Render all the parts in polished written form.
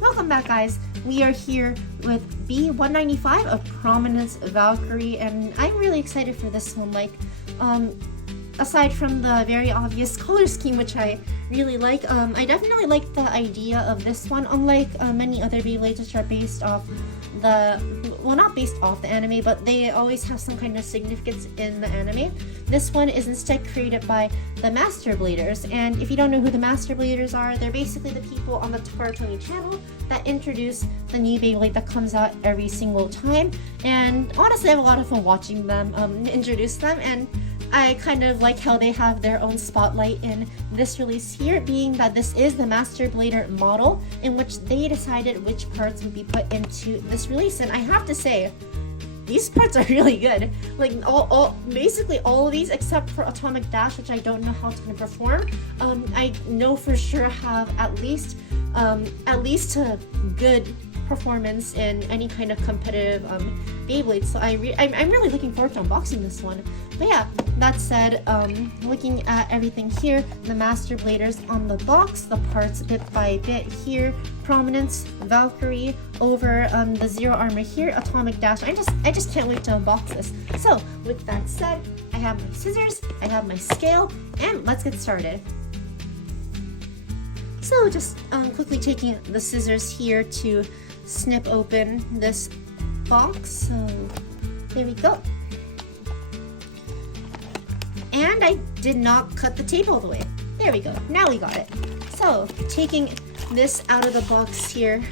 Welcome back, guys. We are here with B-195 of Prominence Valkyrie, and I'm really excited for this one. Aside from the very obvious color scheme, which I really like, I definitely like the idea of this one. Unlike many other Beyblades which are based off not based off the anime, but they always have some kind of significance in the anime. This one is instead created by the Master Bladers, and if you don't know who the Master Bladers are, they're basically the people on the Tony channel that introduce the new Beyblade that comes out every single time. And honestly, I have a lot of fun watching them introduce them, and I kind of like how they have their own spotlight in this release here, being that this is the Master Blader model in which they decided which parts would be put into this release. And I have to say, these parts are really good. Like basically all of these except for Atomic Dash, which I don't know how it's going to perform. I know for sure have at least a good performance in any kind of competitive Beyblade, so I'm really looking forward to unboxing this one. But yeah, that said, looking at everything here, the Master Bladers on the box, the parts bit by bit here, Prominence Valkyrie over the Zero Armor here, Atomic Dash. I just can't wait to unbox this. So with that said, I have my scissors, I have my scale, and let's get started. So just quickly taking the scissors here to snip open this box. So there we go. And I did not cut the tape all the way. There we go. Now we got it. So taking this out of the box here,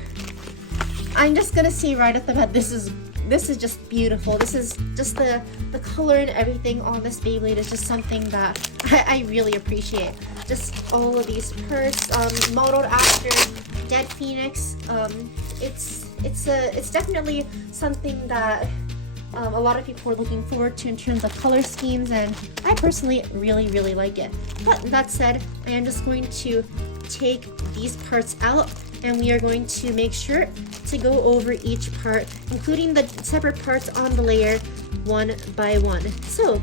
I'm just gonna say right off the bat, this is just beautiful. This is just the color and everything on this Beyblade is just something that I really appreciate. Just all of these parts, modeled after Dead Phoenix. It's definitely something that a lot of people are looking forward to in terms of color schemes, and I personally really like it. But that said, I am just going to take these parts out, and we are going to make sure to go over each part, including the separate parts on the layer one by one. So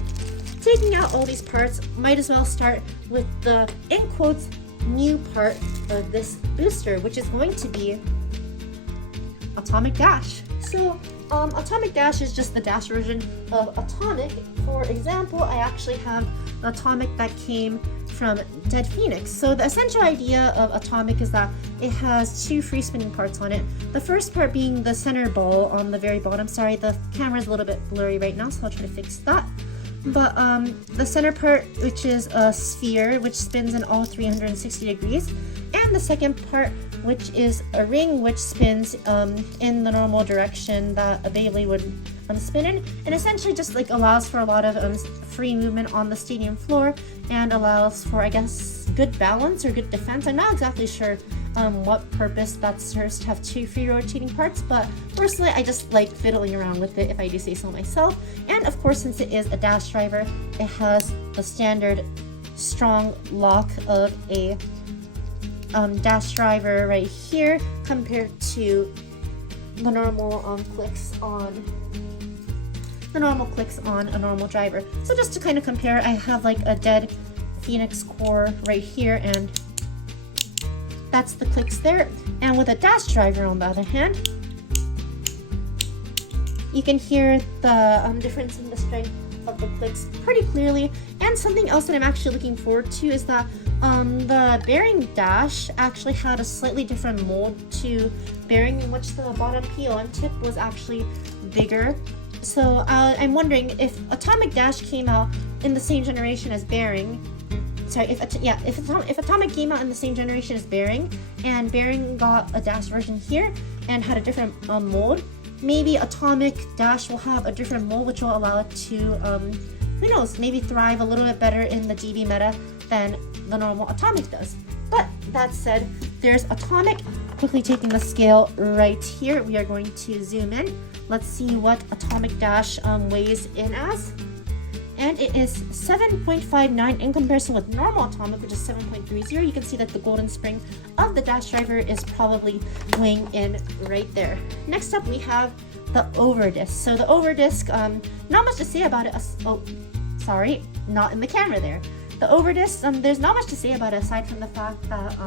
taking out all these parts, might as well start with the, in quotes, new part of this booster, which is going to be Atomic Dash. So Atomic Dash is just the Dash version of Atomic. For example, I actually have the Atomic that came from Dead Phoenix. So the essential idea of Atomic is that it has two free spinning parts on it. The first part being the center ball on the very bottom. Sorry, the camera's a little bit blurry right now, so I'll try to fix that. But the center part, which is a sphere, which spins in all 360 degrees. And the second part, which is a ring, which spins in the normal direction that a Beyblade would spin in, and essentially just like allows for a lot of free movement on the stadium floor, and allows for, I guess, good balance or good defense. I'm not exactly sure what purpose that serves to have two free rotating parts, but personally I just like fiddling around with it, if I do say so myself. And of course, since it is a dash driver, it has the standard strong lock of a dash driver right here compared to the normal clicks on a normal driver. So just to kind of compare, I have like a Dead Phoenix Core right here, and that's the clicks there. And with a dash driver, on the other hand, you can hear the difference in the strength of the clicks pretty clearly. And something else that I'm actually looking forward to is that the bearing dash actually had a slightly different mold to bearing, in which the bottom POM tip was actually bigger. So I'm wondering if Atomic Dash came out in the same generation as bearing. Sorry, if Atomic came out in the same generation as bearing, and bearing got a dash version here and had a different mold, maybe Atomic Dash will have a different mold, which will allow it to, who knows, maybe thrive a little bit better in the DB meta than the normal Atomic does. But that said, there's Atomic. Quickly taking the scale right here, we are going to zoom in. Let's see what Atomic Dash weighs in as. And it is 7.59 in comparison with normal Atomic, which is 7.30. You can see that the golden spring of the dash driver is probably weighing in right there. Next up, we have the overdisc. So the overdisc, not much to say about it. Oh, sorry, not in the camera there. The overdisc, there's not much to say about it aside from the fact that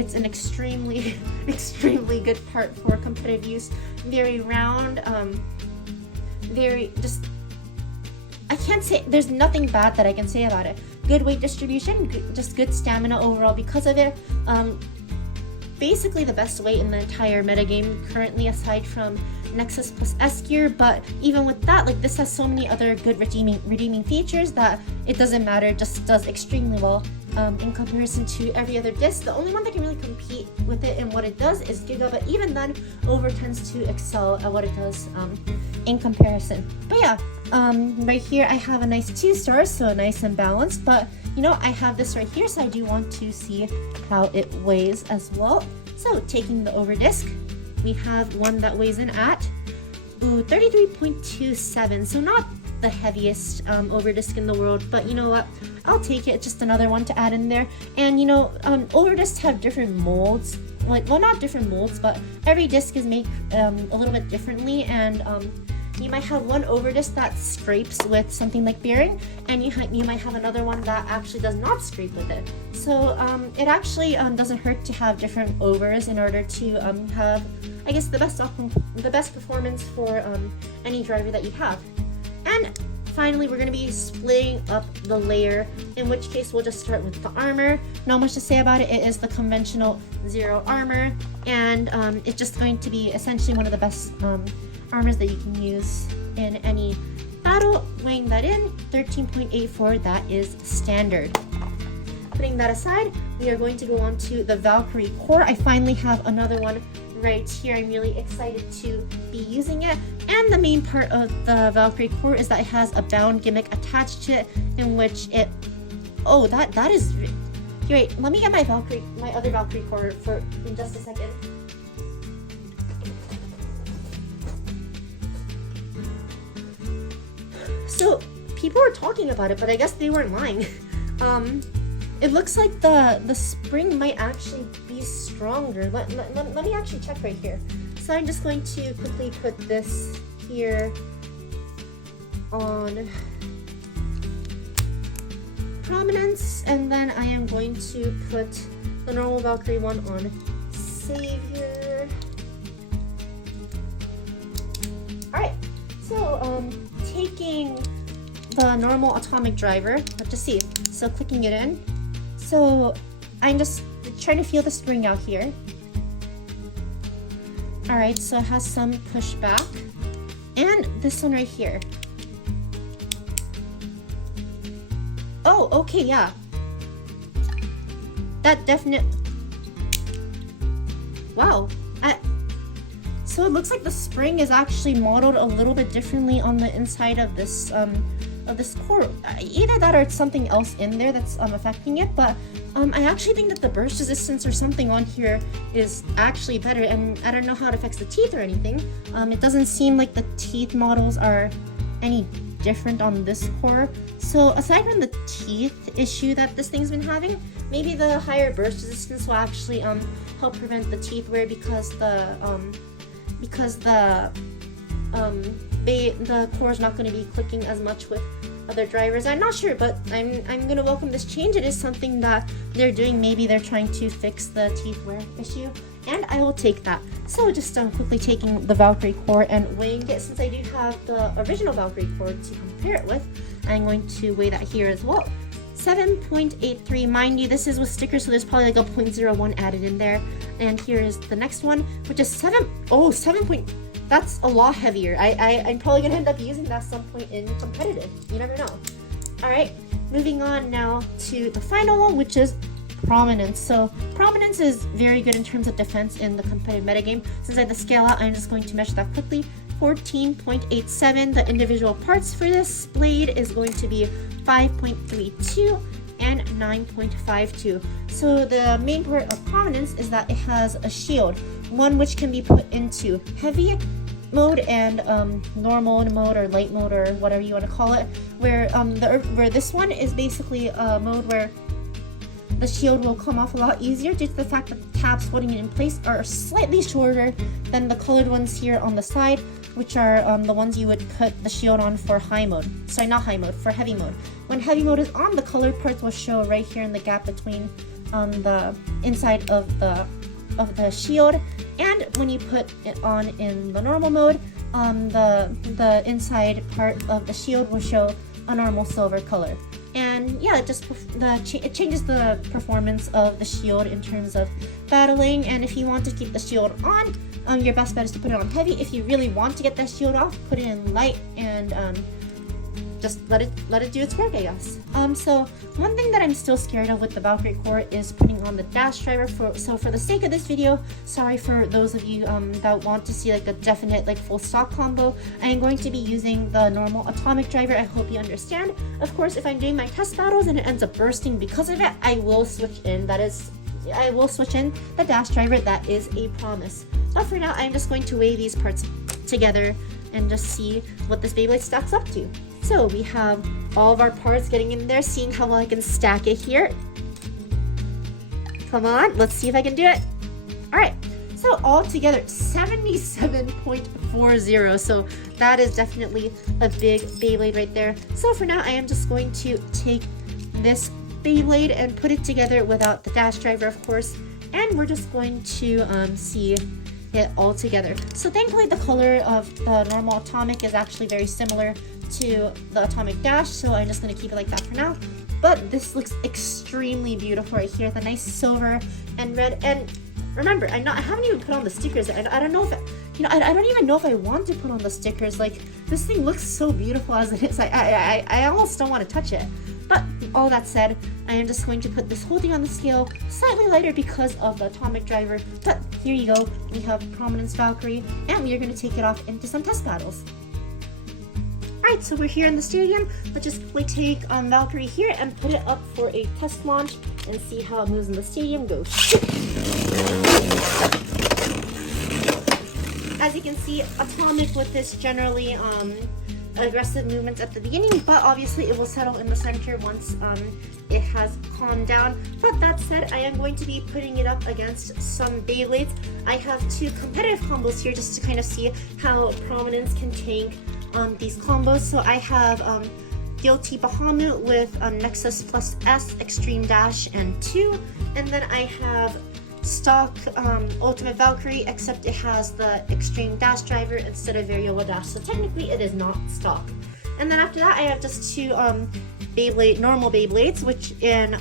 it's an extremely, extremely good part for competitive use. Very round, very just, I can't say, there's nothing bad that I can say about it. Good weight distribution, just good stamina overall because of it. Basically the best weight in the entire metagame currently, aside from Nexus plus S gear, but even with that, like, this has so many other good redeeming features that it doesn't matter, it just does extremely well in comparison to every other disc. The only one that can really compete with it in what it does is Giga, but even then, Over tends to excel at what it does in comparison. But yeah, right here I have a nice 2 stars, so nice and balanced, but you know, I have this right here, so I do want to see how it weighs as well. So taking the Over disc, we have one that weighs in at 33.27, so not the heaviest Over disc in the world, but you know what, I'll take it. It's just another one to add in there. And you know, Over discs have different molds, like, well, not different molds, but every disc is made a little bit differently, and you might have one Over disc that scrapes with something like bearing, and you might have another one that actually does not scrape with it. So it actually doesn't hurt to have different Overs in order to have, I guess, the best performance for any driver that you have. And finally, we're going to be splitting up the layer, in which case we'll just start with the armor. Not much to say about it. It is the conventional 0 armor, and it's just going to be essentially one of the best armors that you can use in any battle. Weighing that in, 13.84, that is standard. Putting that aside, we are going to go on to the Valkyrie Core. I finally have another one right here. I'm really excited to be using it. And the main part of the Valkyrie Core is that it has a bound gimmick attached to it, in which it, oh, that is, wait, let me get my other Valkyrie Core in just a second. So people were talking about it, but I guess they weren't lying. It looks like the spring might actually be stronger. Let me actually check right here. So I'm just going to quickly put this here on Prominence, and then I am going to put the normal Valkyrie one on Savior. Alright, so taking the normal atomic driver, let's just see. So clicking it in. So I'm just trying to feel the spring out here. Alright, so it has some pushback. And this one right here. Oh, okay, yeah. That definitely... Wow. So it looks like the spring is actually modeled a little bit differently on the inside of this core. Either that or it's something else in there that's affecting it, but I actually think that the burst resistance or something on here is actually better, and I don't know how it affects the teeth or anything. It doesn't seem like the teeth models are any different on this core. So aside from the teeth issue that this thing's been having, maybe the higher burst resistance will actually help prevent the teeth wear, because the core is not going to be clicking as much with other drivers. I'm not sure, but I'm gonna welcome this change. It is something that they're doing. Maybe they're trying to fix the teeth wear issue, and I will take that. So just quickly taking the Valkyrie Core and weighing it. Since I do have the original Valkyrie Core to compare it with, I'm going to weigh that here as well. 7.83. Mind you, this is with stickers, so there's probably like a 0.01 added in there. And here is the next one, which is 7. That's a lot heavier. I'm probably gonna end up using that at some point in competitive. You never know. Alright, moving on now to the final one, which is Prominence. So Prominence is very good in terms of defense in the competitive metagame. Since I had the scale out, I'm just going to measure that quickly. 14.87. The individual parts for this blade is going to be 5.32 and 9.52. So the main part of Prominence is that it has a shield, one which can be put into heavy mode and normal mode or light mode or whatever you want to call it, where this one is basically a mode where the shield will come off a lot easier due to the fact that the tabs holding it in place are slightly shorter than the colored ones here on the side, which are the ones you would put the shield on for high mode. Sorry, not high mode, for heavy mode. When heavy mode is on, the colored parts will show right here in the gap between the inside of the shield, and when you put it on in the normal mode, the inside part of the shield will show a normal silver color. And yeah, it changes the performance of the shield in terms of battling. And if you want to keep the shield on, your best bet is to put it on heavy. If you really want to get that shield off, put it in light and just let it do its work, I guess. So one thing that I'm still scared of with the Valkyrie Core is putting on the dash driver. So for the sake of this video, sorry for those of you that want to see like a definite like full stock combo, I am going to be using the normal atomic driver. I hope you understand. Of course, if I'm doing my test battles and it ends up bursting because of it, I will switch in. I will switch in the dash driver. That is a promise. But for now, I'm just going to weigh these parts together and just see what this Beyblade stacks up to. So we have all of our parts getting in there, seeing how well I can stack it here. Come on, let's see if I can do it. All right, so all together 77.40. So that is definitely a big Beyblade right there. So for now, I am just going to take this Beyblade and put it together without the dash driver, of course, and we're just going to see it all together. So thankfully the color of the normal atomic is actually very similar to the atomic dash, so I'm just going to keep it like that for now. But this looks extremely beautiful right here, the nice silver and red. And remember, I haven't even put on the stickers. I don't know if I don't even know if I want to put on the stickers. Like, this thing looks so beautiful as it is. I almost don't want to touch it. But all that said, I am just going to put this whole thing on the scale slightly lighter because of the atomic driver. But here you go, we have Prominence Valkyrie, and we are going to take it off into some test battles. Alright, so we're here in the stadium. Let's just quickly take Valkyrie here and put it up for a test launch and see how it moves in the stadium. Go. As you can see, atomic with this generally aggressive movements at the beginning, but obviously it will settle in the center once it has calmed down. But that said, I am going to be putting it up against some Beyblades. I have two competitive combos here just to kind of see how Prominence can tank these combos. So I have Guilty Bahamut with Nexus plus S, Extreme Dash, and 2, and then I have stock Ultimate Valkyrie, except it has the Extreme Dash driver instead of Variola Dash, so technically it is not stock. And then after that, I have just two normal Beyblades, which in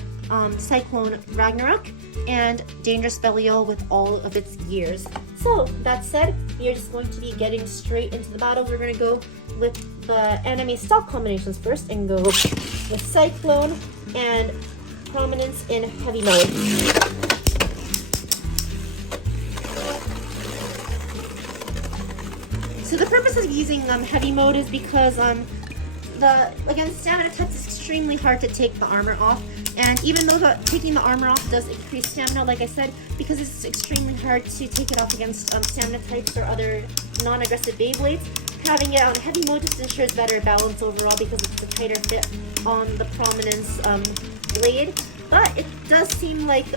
Cyclone Ragnarok and Dangerous Belial with all of its gears. So that said, we are just going to be getting straight into the battles. We're going to go with the anime stock combinations first and go with Cyclone and Prominence in heavy mode. So the purpose of using heavy mode is because against stamina types, it's extremely hard to take the armor off. And even though taking the armor off does increase stamina, like I said, because it's extremely hard to take it off against stamina types or other non-aggressive Beyblades, having it on heavy mode just ensures better balance overall because it's a tighter fit on the Prominence blade. But it does seem like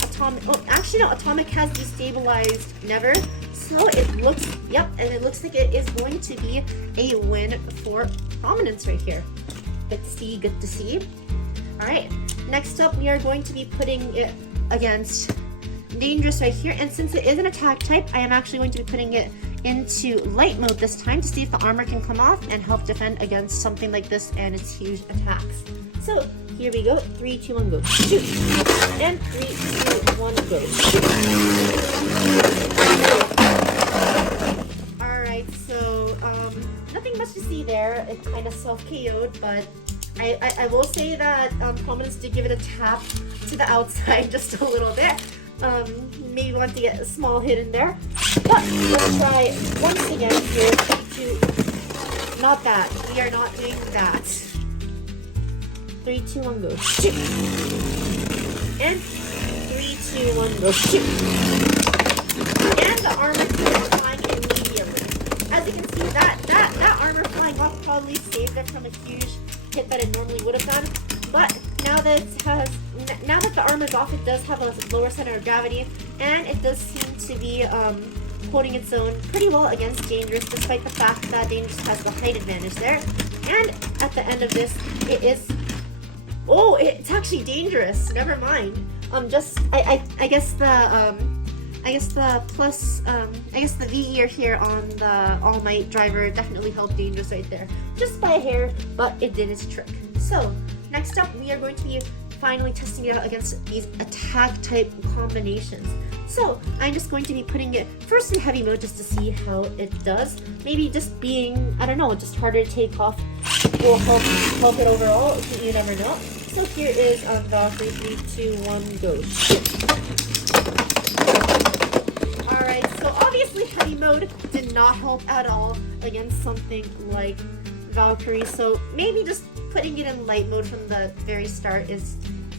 Atomic has destabilized Never, so it looks, and it looks like it is going to be a win for Prominence right here. Good to see. Alright, next up we are going to be putting it against Dangerous right here, and since it is an attack type, I am actually going to be putting it into light mode this time to see if the armor can come off and help defend against something like this and its huge attacks. So here we go, 3, 2, 1, go, shoot! And 3, 2, 1, go, shoot! Alright, so nothing much to see there. It kind of self-KO'd, but I will say that Prominence did give it a tap to the outside just a little bit. Maybe want to get a small hit in there. But let's try once again here to... Not that. We are not doing that. 3, 2, 1, go. Shoot! And 3, 2, 1, go. Shoot! And the armor is flying immediately. As you can see, that armor flying off probably saved it from a huge hit that it normally would have done. But now that the armor is off, it does have a lower center of gravity, and it does seem to be holding its own pretty well against Dangerous, despite the fact that Dangerous has the height advantage there. And at the end of this, it is Oh, it's actually dangerous. Never mind. I guess the plus, I guess the V here on the All Might driver definitely held dangerous right there. Just by a hair, but it did its trick. So, next up, we are going to be finally testing it out against these attack type combinations. So, I'm just going to be putting it first in heavy mode just to see how it does. Maybe just being, I don't know, just harder to take off will help it overall. You never know. So here is Valkyrie 3, 2, 1, go. Shoot. Alright, so obviously heavy mode did not help at all against something like Valkyrie, so maybe just putting it in light mode from the very start is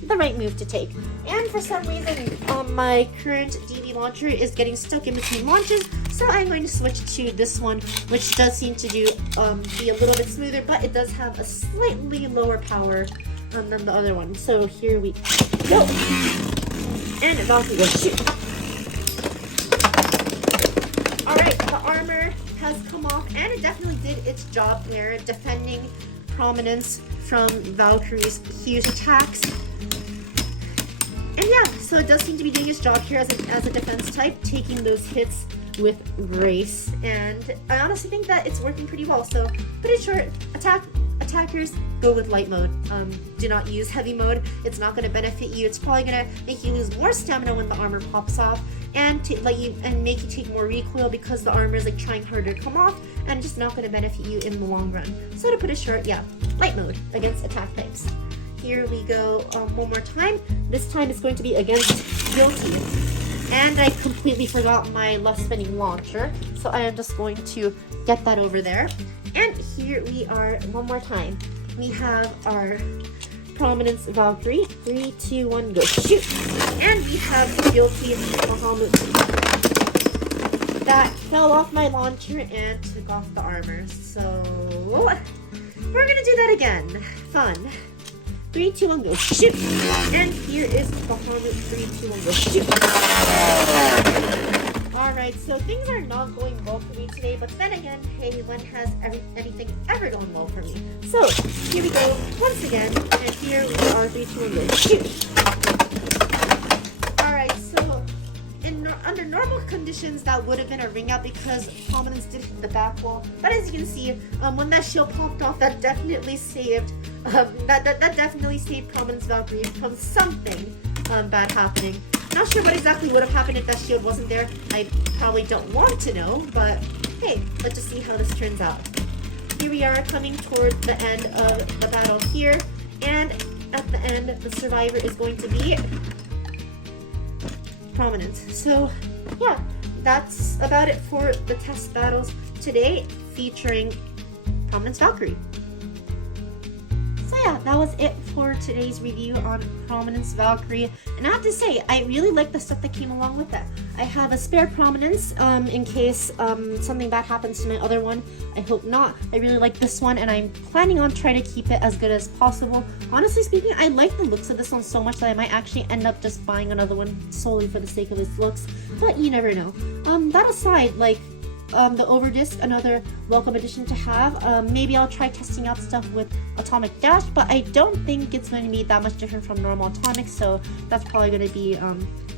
the right move to take. And for some reason, my current DB launcher is getting stuck in between launches, so I'm going to switch to this one, which does seem to be a little bit smoother, but it does have a slightly lower power than the other one. So here we go. And Valkyrie goes shoot. Alright, the armor has come off, and it definitely did its job there, defending Prominence from Valkyrie's huge attacks. And yeah, so it does seem to be doing its job here as a defense type, taking those hits with grace. And I honestly think that it's working pretty well. So pretty short, attackers, go with light mode. Do not use heavy mode. It's not going to benefit you. It's probably going to make you lose more stamina when the armor pops off, and make you take more recoil because the armor is like trying harder to come off, and just not going to benefit you in the long run. So to put it short, yeah, light mode against attack types. Here we go one more time. This time it's going to be against Guilty. And I completely forgot my left spinning launcher, so I am just going to get that over there. And here we are one more time. We have our Prominence Valkyrie. 3, 2, 1, go shoot. And we have Guilty Bahamut that fell off my launcher and took off the armor. So we're gonna do that again. Fun. 3, 2, 1, go shoot! And here is Bahamut. 3, 2, 1, go shoot! Alright, so things are not going well for me today, but then again, hey, when has anything ever gone well for me? So, here we go, once again, and here we are, 3, 2, 1, go shoot! Alright, so, under normal conditions, that would have been a ring out because Prominence did hit the back wall. But as you can see, when that shield popped off, that definitely saved that definitely saved Prominence Valkyrie from something bad happening. Not sure what exactly would have happened if that shield wasn't there. I probably don't want to know, but hey, let's just see how this turns out. Here we are coming toward the end of the battle here, and at the end, the survivor is going to be Prominence. So yeah, that's about it for the test battles today featuring Prominence Valkyrie. So yeah, that was it for today's review on Prominence Valkyrie. And I have to say, I really like the stuff that came along with that. I have a spare Prominence in case something bad happens to my other one. I hope not. I really like this one, and I'm planning on trying to keep it as good as possible. Honestly speaking, I like the looks of this one so much that I might actually end up just buying another one solely for the sake of its looks. But you never know. That aside, like, the Overdisc, another welcome addition to have. Maybe I'll try testing out stuff with Atomic Dash, but I don't think it's going to be that much different from normal Atomic, so that's probably going to be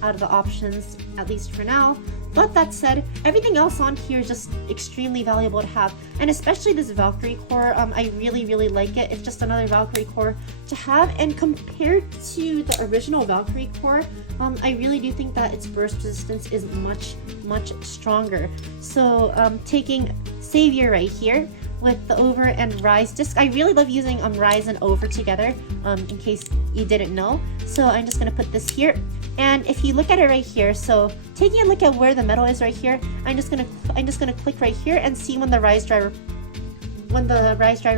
out of the options, at least for now. But that said, everything else on here is just extremely valuable to have, and especially this Valkyrie Core. I really, really like it. It's just another Valkyrie Core to have, and compared to the original Valkyrie Core, I really do think that its burst resistance is much, much stronger. So taking Savior right here with the Over and Rise disc. I really love using Rise and Over together, in case you didn't know. So I'm just going to put this here. And if you look at it right here, so taking a look at where the metal is right here, I'm just gonna click right here and see when the rise driver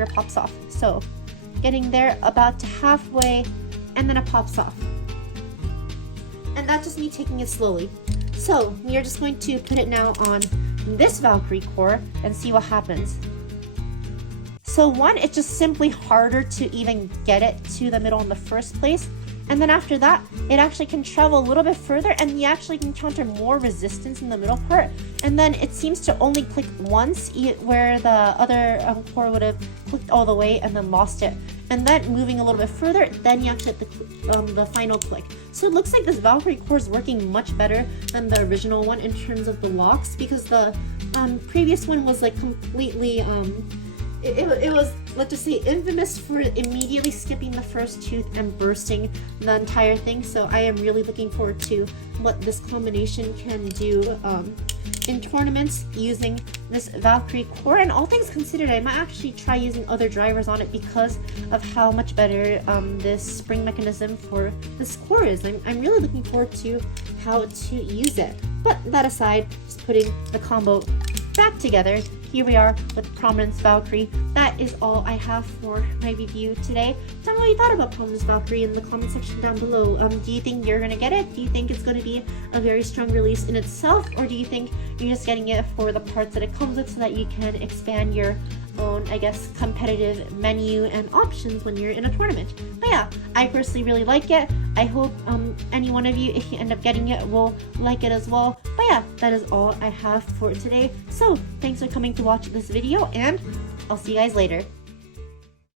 pops off. So getting there about to halfway, and then it pops off. And that's just me taking it slowly. So we are just going to put it now on this Valkyrie Core and see what happens. So one, it's just simply harder to even get it to the middle in the first place. And then after that, it actually can travel a little bit further, and you actually encounter more resistance in the middle part. And then it seems to only click once, where the other core would have clicked all the way and then lost it. And then moving a little bit further, then you actually hit the final click. So it looks like this Valkyrie Core is working much better than the original one in terms of the locks, because the previous one was like completely it was, let's just say, infamous for immediately skipping the first tooth and bursting the entire thing. So I am really looking forward to what this combination can do in tournaments using this Valkyrie Core. And all things considered, I might actually try using other drivers on it because of how much better this spring mechanism for this core is. I'm really looking forward to how to use it. But that aside, just putting the combo back together, here we are with Prominence Valkyrie. That is all I have for my review today. Tell me what you thought about Prominence Valkyrie in the comment section down below. Do you think you're gonna get it? Do you think it's gonna be a very strong release in itself, or do you think you're just getting it for the parts that it comes with so that you can expand your own, I guess, competitive menu and options when you're in a tournament? But yeah, I personally really like it. I hope any one of you, if you end up getting it, will like it as well. But yeah, that is all I have for today. So thanks for coming to watch this video, and I'll see you guys later.